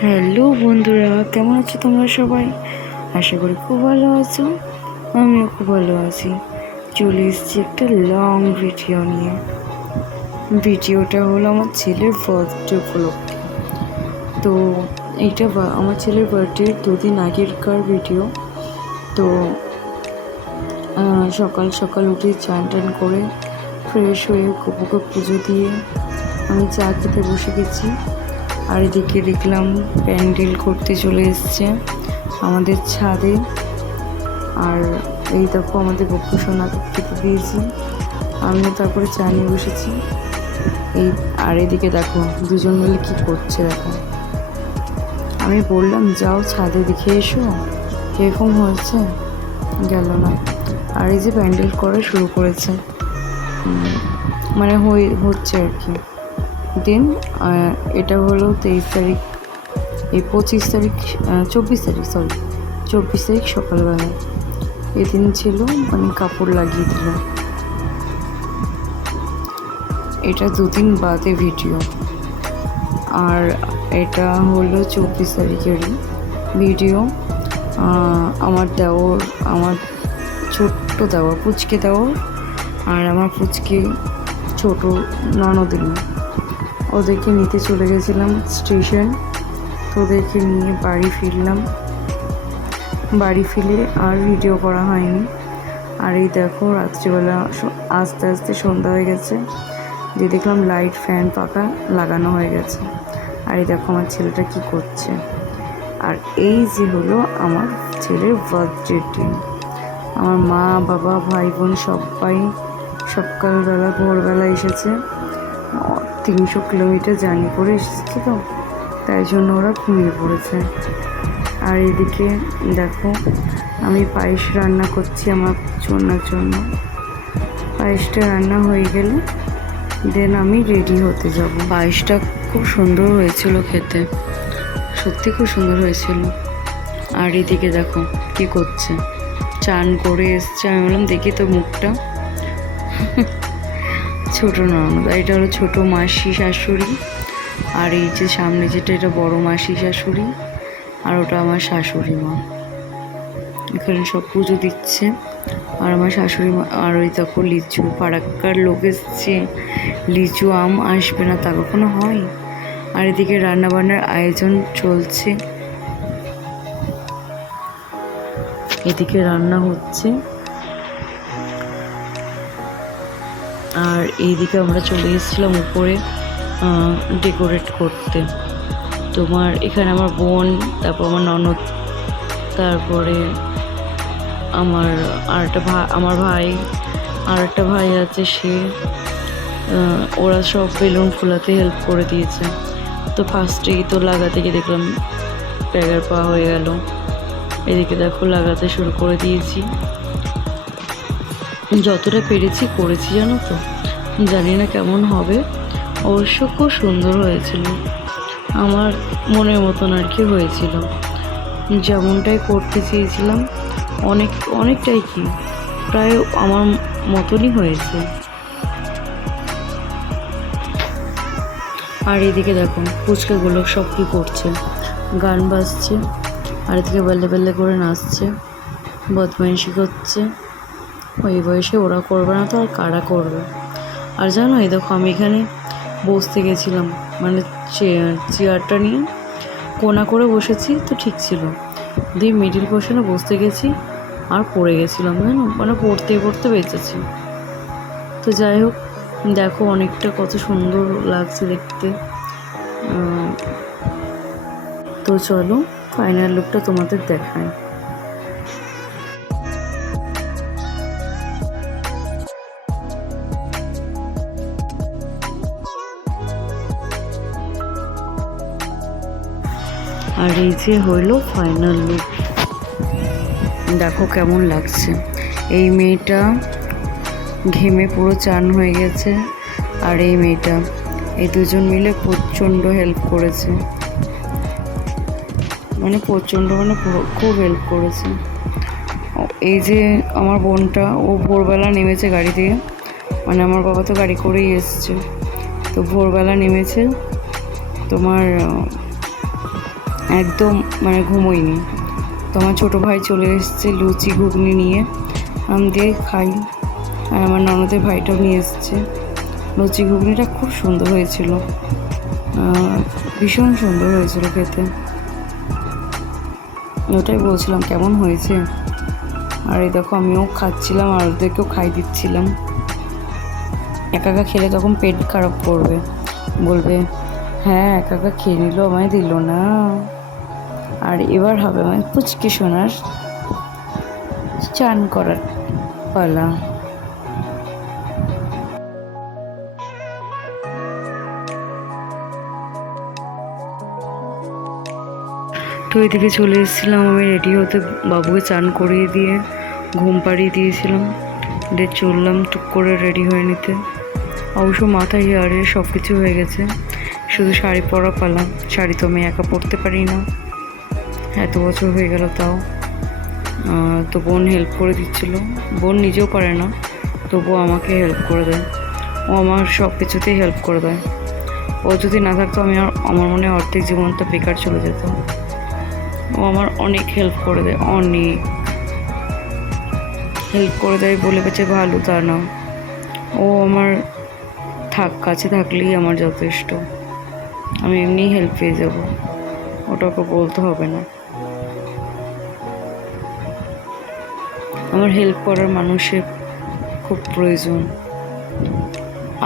Hello বন্ধুরা, কেমন আছো তোমরা সবাই? আশা করি খুব ভালো আছো। আমিও খুব ভালো আছি। চলে এসেছি একটা লং ভিডিও নিয়ে। ভিডিওটা হলো আমার ছেলের বার্থডে উপলক্ষে। তো এইটা আমার ছেলের বার্থডে 2 দিন আগেরকার ভিডিও। তো সকাল সকাল উঠে চান টান করে ফ্রেশ হয়ে গোপুকে পুজো দিয়ে আমি চা খেতে বসে গেছি। আর এদিকে দেখলাম প্যান্ডেল করতে চলে এসছে আমাদের ছাদে। আর এই দেখো আমাদের গপ্প সোনাকে খেতে দিয়েছি, আমিও তারপরে চা নিয়ে বসেছি। আর এদিকে দেখো দুজন মিলে কি করছে। দেখো আমি বললাম যাও ছাদে দেখে এসো এরকম হয়েছে, গেল না। আর এই যে প্যান্ডেল করা শুরু করেছে, মানে হচ্ছে আর কি। দিন এটা হলো 23 তারিখ, এই 25 তারিখ 24 তারিখ 24 তারিখ সকালবেলা এদিন ছিল, মানে কাপড় লাগিয়ে দিল। এটা 2 দিন বাদে ভিডিও। আর এটা হলো 24 তারিখেরই ভিডিও। আমার দেওর, আমার ছোট্ট দেওর, পুচকে দেওর, আর আমার পুচকে ছোট ননদের, ওদেরকে নিতে চলে গেছিলাম স্টেশন। তো ওদেরকে নিয়ে বাড়ি ফিরলাম। বাড়ি ফিরে আর ভিডিও করা হয়নি। আর এই দেখো রাত্রিবেলা আস্তে আস্তে সন্ধ্যা হয়ে গেছে, যে দেখলাম লাইট ফ্যান পাখা লাগানো হয়ে গেছে। আর এই দেখো আমার ছেলেটা কি করছে। আর এই যে হলো আমার ছেলের বার্থডে দিন। আমার মা বাবা ভাই বোন সবাই সকালবেলা ভোরবেলা এসেছে। 300 কিলোমিটার জার্নি করে এসেছে, তো তাই জন্য ওরা ঘুমিয়ে পড়েছে। আর এদিকে দেখো আমি পায়েস রান্না করছি আমার চন্নার জন্য। পায়েসটা রান্না হয়ে গেলে দেন আমি রেডি হতে যাব। পায়েসটা খুব সুন্দর হয়েছিল খেতে, সত্যি খুব সুন্দর হয়েছিল। আর এদিকে দেখো কি করছে, চান করে এসছে। আমি বললাম দেখি তো মুখটা। ছোট ননদ, এটা হলো ছোট মাসি শাশুড়ি। আর এই যে সামনে যেটা, এটা বড় মাসি শাশুড়ি। আর ওটা আমার শাশুড়ি মা। এখানে সব পুজো দিচ্ছে। আর আমার শাশুড়ি মা। আর ওই দেখো লিচু, ফারাক্কার লোক এসছে, লিচু আম আসবে না তা কখনো হয়। আর এদিকে রান্নাবান্নার আয়োজন চলছে, এদিকে রান্না হচ্ছে। আর এইদিকে আমরা চলে এসেছিলাম উপরে ডেকোরেট করতে। তোমার এখানে আমার বোন, তারপর আমার ননদ, তারপরে আমার আমার ভাই, আর একটা ভাই আছে সে, ওরা সব বেলুন ফোলাতে হেল্প করে দিয়েছে। তো ফার্স্টেই তো লাগাতে গিয়ে দেখলাম প্যাগার পা হয়ে গেল। এদিকে দেখো লাগাতে শুরু করে দিয়েছি, যতটা পেরেছি করেছি, জানো তো। জানি না কেমন হবে, অবশ্য খুব সুন্দর হয়েছিল, আমার মনের মতন আর কি হয়েছিল, যেমনটাই করতে চেয়েছিলাম। অনেকটাই কি প্রায় আমার মতনই হয়েছে। আর এদিকে দেখো ফুচকাগুলো সব কী করছে, গান বাজছে, আর এদিকে বেলে বেলে করে নাচছে, বদমাইশি করছে। ওই বয়সে ওরা করবে না তো আর কারা করবে। আর জানো এই দেখো আমি এখানে বসতে গেছিলাম, মানে চেয়ারটা নিয়ে কোনা করে বসেছি, তো ঠিক ছিল। দিয়ে মিডিল পোর্শনে বসতে গেছি আর পড়ে গেছিলাম, জানো, মানে পড়তে পড়তে বেঁচেছি। তো যাই হোক, দেখো অনেকটা কত সুন্দর লাগছে দেখতে। তো চলো ফাইনাল লুকটা তোমাদের দেখায়। আর এই যে হইলো ফাইনাল লুক, দেখো কেমন লাগছে। এই মেয়েটা ঘেমে পুরো চান হয়ে গেছে, আর এই মেয়েটা, এই দুজন মিলে প্রচণ্ড হেল্প করেছে, মানে প্রচণ্ড, মানে খুব হেল্প করেছে। এই যে আমার বোনটা, ও ভোরবেলা নেমেছে গাড়ি দিয়ে, মানে আমার বাবা তো গাড়ি করেই এসছে, তো ভোরবেলা নেমেছে, তোমার একদম মানে ঘুমোইনি। তো আমার ছোটো ভাই চলে এসেছে লুচি ঘুগনি নিয়ে, আমি দিয়ে খাই। আর আমার ননদের ভাইটাও নিয়ে এসেছে। লুচি ঘুগনিটা খুব সুন্দর হয়েছিল, ভীষণ সুন্দর হয়েছিল খেতে। ওটাই বলছিলাম কেমন হয়েছে। আর এই দেখো আমিও খাচ্ছিলাম আর ওদেরকেও খাই দিচ্ছিলাম। একা একা খেলে তখন পেট খারাপ করবে, বলবে হ্যাঁ একা একা খেয়ে নিল, আমায় দিল না। আর এবার হবে আমার পুচকে সোনার চান করার পালা। তো এদিকে চলে এসেছিলাম আমি রেডি হতে, বাবুকে চান করিয়ে দিয়ে ঘুম পাড়িয়ে দিয়েছিলাম। চললাম টুক করে রেডি হয়ে নিতে। অবশ্য মাথায় হেয়ারে সব কিছু হয়ে গেছে, শুধু শাড়ি পরা পালা। শাড়ি তো আমি একা পরতে পারি না, এত বছর হয়ে গেল তাও। তো বোন হেল্প করে দিচ্ছিলো। বোন নিজেও পারে না, তবুও আমাকে হেল্প করে দেয়। ও আমার সব কিছুতেই হেল্প করে দেয়। ও যদি না থাকতো আমার মনে হয় অর্ধেক জীবনটা বেকার চলে যেত। ও আমার অনেক হেল্প করে দেয়, অনেক হেল্প করে দেয় বলে বেঁচে ভালো তা না। ও আমার কাছে থাকলেই আমার যথেষ্ট। আমি এমনিই হেল্প পেয়ে যাব, ওটা ওকে বলতে হবে না। আমার হেল্প করার মানুষের খুব প্রয়োজন।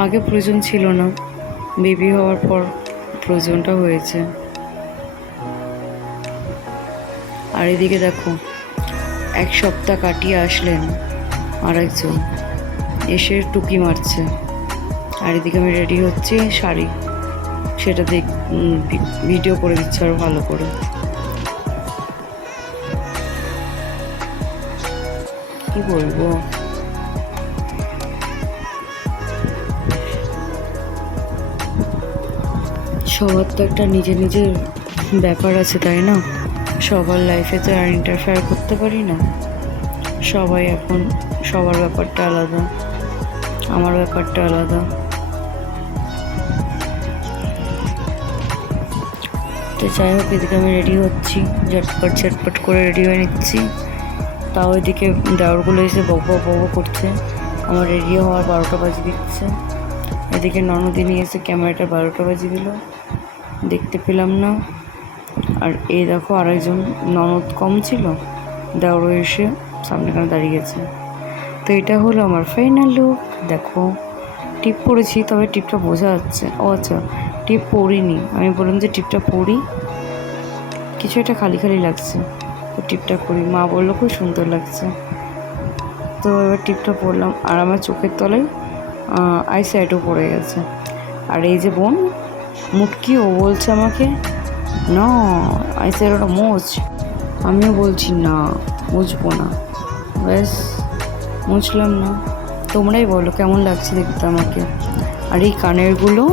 আগে প্রয়োজন ছিল না, বেবি হওয়ার পর প্রয়োজনটা হয়েছে। আর এদিকে দেখো, এক সপ্তাহ কাটিয়ে আসলেন আরেকজন, এসে টুকি মারছে। আর এদিকে আমি রেডি হচ্ছি শাড়ি, সেটা ভিডিও করে দিচ্ছে আরও ভালো করে। কি বলবো, সবার তো একটা নিজের নিজের ব্যাপার আছে, তাই না? সবার লাইফে তো আর ইন্টারফেয়ার করতে পারি না। সবাই এখন সবার ব্যাপারটা আলাদা, আমার ব্যাপারটা আলাদা। তো যাই হোক, এদিকে আমি রেডি হচ্ছি, ঝটপট করে রেডি হয়ে নিচ্ছি। তাও এদিকে দেওরগুলো এসে বক করছে, আমার রেডি হওয়ার 12টা বাজে দিচ্ছে। এদিকে ননদিনী এসে ক্যামেরাটা 12টা বাজে দিল, দেখতে পেলাম না। আর এই দেখো আরেকজন ননদ কম ছিল, দেওরও এসে সামনেখানে দাঁড়িয়েছে। তো এটা হলো আমার ফাইনাল লুক। দেখো টিপ পরেছি, তবে টিপটা বোঝা যাচ্ছে। ও আচ্ছা, টিপ পরিনি, আমি বললাম যে টিপটা পরি, কিছু একটা খালি খালি লাগছে, তো টিপটা পরি। মা বললো খুব সুন্দর লাগছে, তো এবার টিপটা পরলাম। আর আমার চোখের তলায় আই শ্যাডো পড়ে গেছে। আর এই যে বোন মুটকি, ও বলছে আমাকে না আই শ্যাডোটা মোচ। আমিও বলছি না মুছবো না, ব্যাস মুছলাম না। তোমরাই বলো কেমন লাগছে দেখতে আমাকে। আর এই কানেরগুলো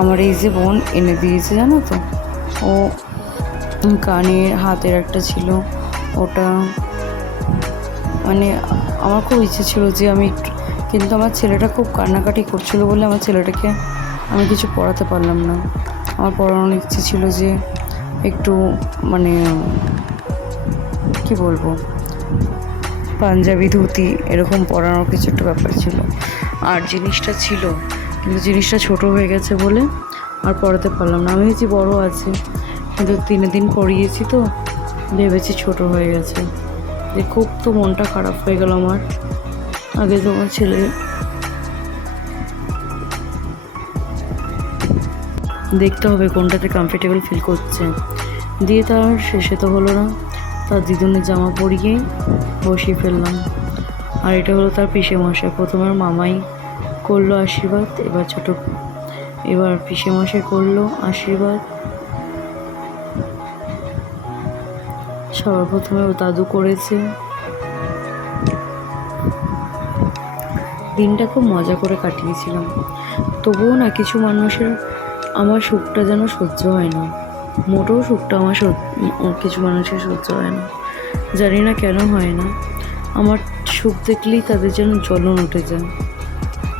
আমার এই যে বোন এনে দিয়েছে, জানো তো। ও কানের হাতের একটা ছিল, ওটা মানে আমার খুব ইচ্ছে ছিল যে আমি, কিন্তু আমার ছেলেটা খুব কান্নাকাটি করছিল বলে আমার ছেলেটাকে আমি কিছু পড়াতে পারলাম না। আমার পড়ানোর ইচ্ছে ছিল যে একটু মানে কি বলবো, পাঞ্জাবি ধুতি এরকম পরানোর কিছু একটা ব্যাপার ছিল। আর জিনিসটা ছিল, কিন্তু জিনিসটা ছোট হয়ে গেছে বলে আর পরাতে পারলাম না। আমি ভেবেছি বড় আছে, কিন্তু 3 দিন পরিয়েছি তো ভেবেছি ছোট হয়ে গেছে। খুব তো মনটা খারাপ হয়ে গেল আমার। আগে তো আমার ছেলে দেখতে হবে কোনটাতে কমফর্টেবল ফিল করছে। দিয়ে তার শেষে তো হলো না, তার দিদুনের জামা পরিয়েই বসিয়ে ফেললাম। আর এটা হলো তার পিসে মশাই। প্রথমে মামাই করলো আশীর্বাদ, এবার পিসে মশাই করলো আশীর্বাদ। সবার প্রথমে ও দাদু করেছে। দিনটা খুব মজা করে কাটিয়েছিলাম। তবুও না কিছু মানুষের আমার সুখটা যেন সহ্য হয় না, মোটেও সুখটা আমার কিছু মানুষের সহ্য হয় না। জানি না কেন হয় না, আমার সুখ দেখলেই তাদের যেন জ্বলন উঠে যায়।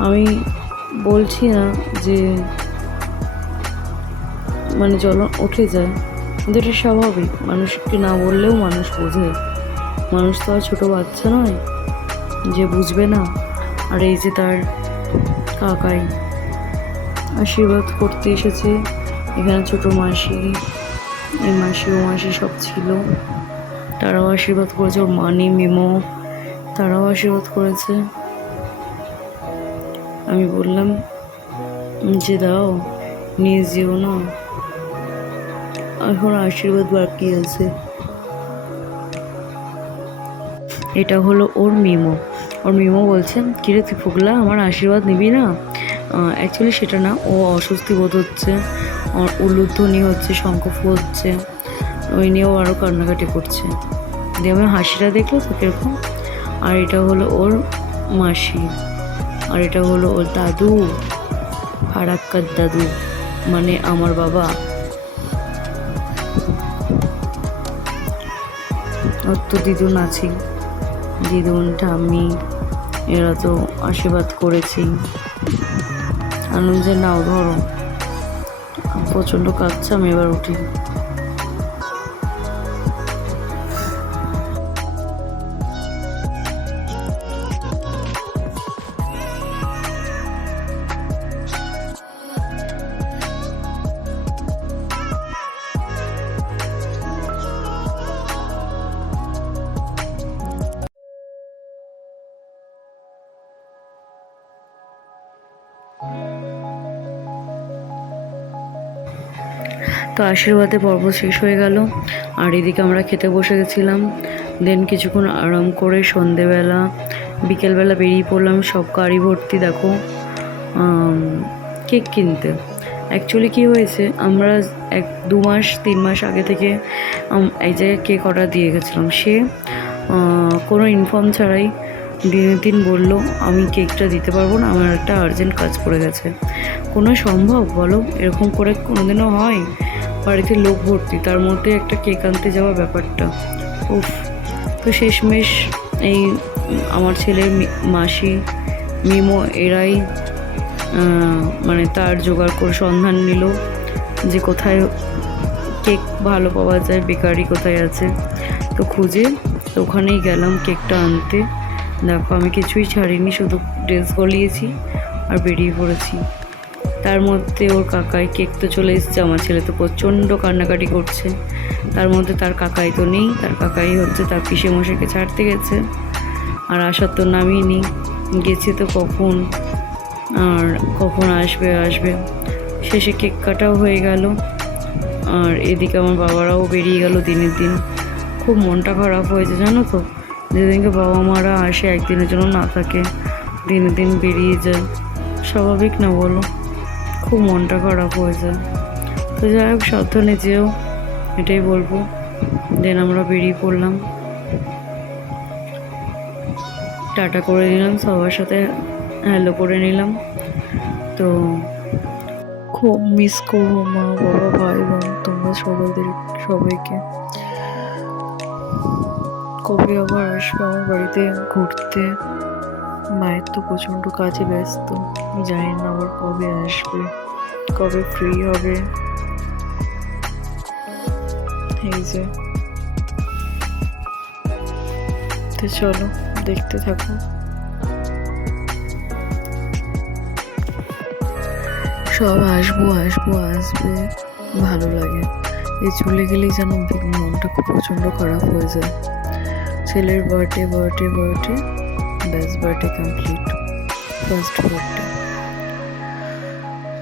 আমি বলছি না যে মানে জ্বলন উঠে যায়, কিন্তু এটা স্বাভাবিক, মানুষকে না বললেও মানুষ বোঝে। মানুষ তো আর ছোটো বাচ্চা নয় যে বুঝবে না। আর এই যে তার কাকাই আশীর্বাদ করতে এসেছে, এখানে ছোটো মাসি, এই মাসি ও মাসি সব ছিল, তারাও আশীর্বাদ করেছে। ওর মানি মিমো তারাও আশীর্বাদ করেছে। আমি বললাম যে দাও, নিয়ে যেও না, এখন আশীর্বাদ বাকি আছে। এটা হলো ওর মিমো। ওর মিমো বলছে, কিরে তুই ফুগলা, আমার আশীর্বাদ নিবি না? অ্যাকচুয়ালি সেটা না, ও অস্বস্তি বোধ হচ্ছে, ওর উলুধ্বনি হচ্ছে, শঙ্খ হচ্ছে, ওই নিয়েও আরও কান্নাকাটি করছে। দিয়ে আমার হাসিটা দেখলো তো কীরকম। আর এটা হলো ওর মাসি, আর এটা হলো ওর দাদু, ফারাক্কার দাদু, মানে আমার বাবা। ওর তো দিদুন আছি, দিদুন ঠাম্মি, এরা তো আশীর্বাদ করেছি। আনন্দের নাও ধরো। প্রচণ্ড কাঁদছে, আমি এবার উঠি। তো আশীর্বাদে পর্ব শেষ হয়ে গেল, আর এদিকে আমরা খেতে বসে গেছিলাম। দেন কিছুক্ষণ আরাম করে সন্ধেবেলা বিকেলবেলা বেরিয়ে পড়লাম, সব গাড়ি ভর্তি দেখো কেক কিনতে। অ্যাকচুয়ালি কী হয়েছে, আমরা 1-2 মাস 3 মাস আগে থেকে এই জায়গায় কেক অর্ডার দিয়ে গেছিলাম। সে কোনো ইনফর্ম ছাড়াই দিনের দিন বললো, আমি কেকটা দিতে পারবো না, আমার একটা আর্জেন্ট কাজ পড়ে গেছে। কোনো সম্ভব বলো? এরকম করে কোনোদিনও হয়? বাড়িতে লোক ভর্তি, তার মধ্যে একটা কেক আনতে যাওয়ার ব্যাপারটা, উফ। তো শেষমেশ এই আমার ছেলের মাসি মিমো এরাই মানে তার জোগাড় করে সন্ধান নিল যে কোথায় কেক ভালো পাওয়া যায়, বেকারি কোথায় আছে। তো খুঁজে তো ওখানেই গেলাম কেকটা আনতে। দেখো আমি কিছুই ছাড়িনি, শুধু ড্রেস গলিয়েছি আর বেরিয়ে পড়েছি। তার মধ্যে ওর কাকাই, কেক তো চলে এসেছে, আমার ছেলে তো প্রচণ্ড কান্নাকাটি করছে। তার মধ্যে তার কাকাই তো নেই, তার কাকাই হচ্ছে তার পিসে মশাইকে ছাড়তে গেছে, আর আসার তো নামই নেই। গেছে তো কখন, আর কখন আসবে। শেষে কেক কাটাও হয়ে গেল, আর এদিকে আমার বাবারাও বেরিয়ে গেল দিনের দিন। খুব মনটা খারাপ হয়েছে জানো তো, যেদিনকে বাবা মারা আসে একদিনের জন্য না থাকে, দিনের দিন বেরিয়ে যায়, স্বাভাবিক না বলো? খুব মনটা খারাপ হয়ে যায়। তো যাই হোক, সাবধানে যেও, এটাই বলবো। দেন আমরা বেরিয়ে পড়লাম, টাটা করে নিলাম, সবার সাথে হ্যালো করে নিলাম। তো খুব মিস করবো মা বাবা ভাই বোন তোমরা সবাইকে। কবে আবার আসবে আমার বাড়িতে ঘুরতে? মায়ের তো প্রচণ্ড কাজে ব্যস্ত, জানি না আবার কবে আসবে, কবে ফ্রি হবে। এই যে, তো চলো দেখতে থাকো। সব আসবে, ভালো লাগে। এই চলে গেলেই যেন মনটা খুব প্রচণ্ড খারাপ হয়ে যায়। ছেলের বার্থডে, ব্যাস বার্থডে কমপ্লিট, ফার্স্ট বার্থডে।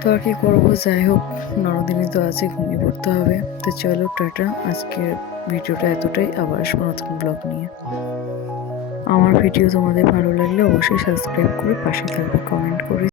তো আর কি করবো, যাই হোক, নরদিনই তো আছে, ঘুমিয়ে পড়তে হবে। তো চলো টাটা, আজকের ভিডিওটা এতটাই, আবার আসবো নতুন ব্লগ নিয়ে। আমার ভিডিও তোমাদের ভালো লাগলে অবশ্যই সাবস্ক্রাইব করে পাশে থাকবে, কমেন্ট করে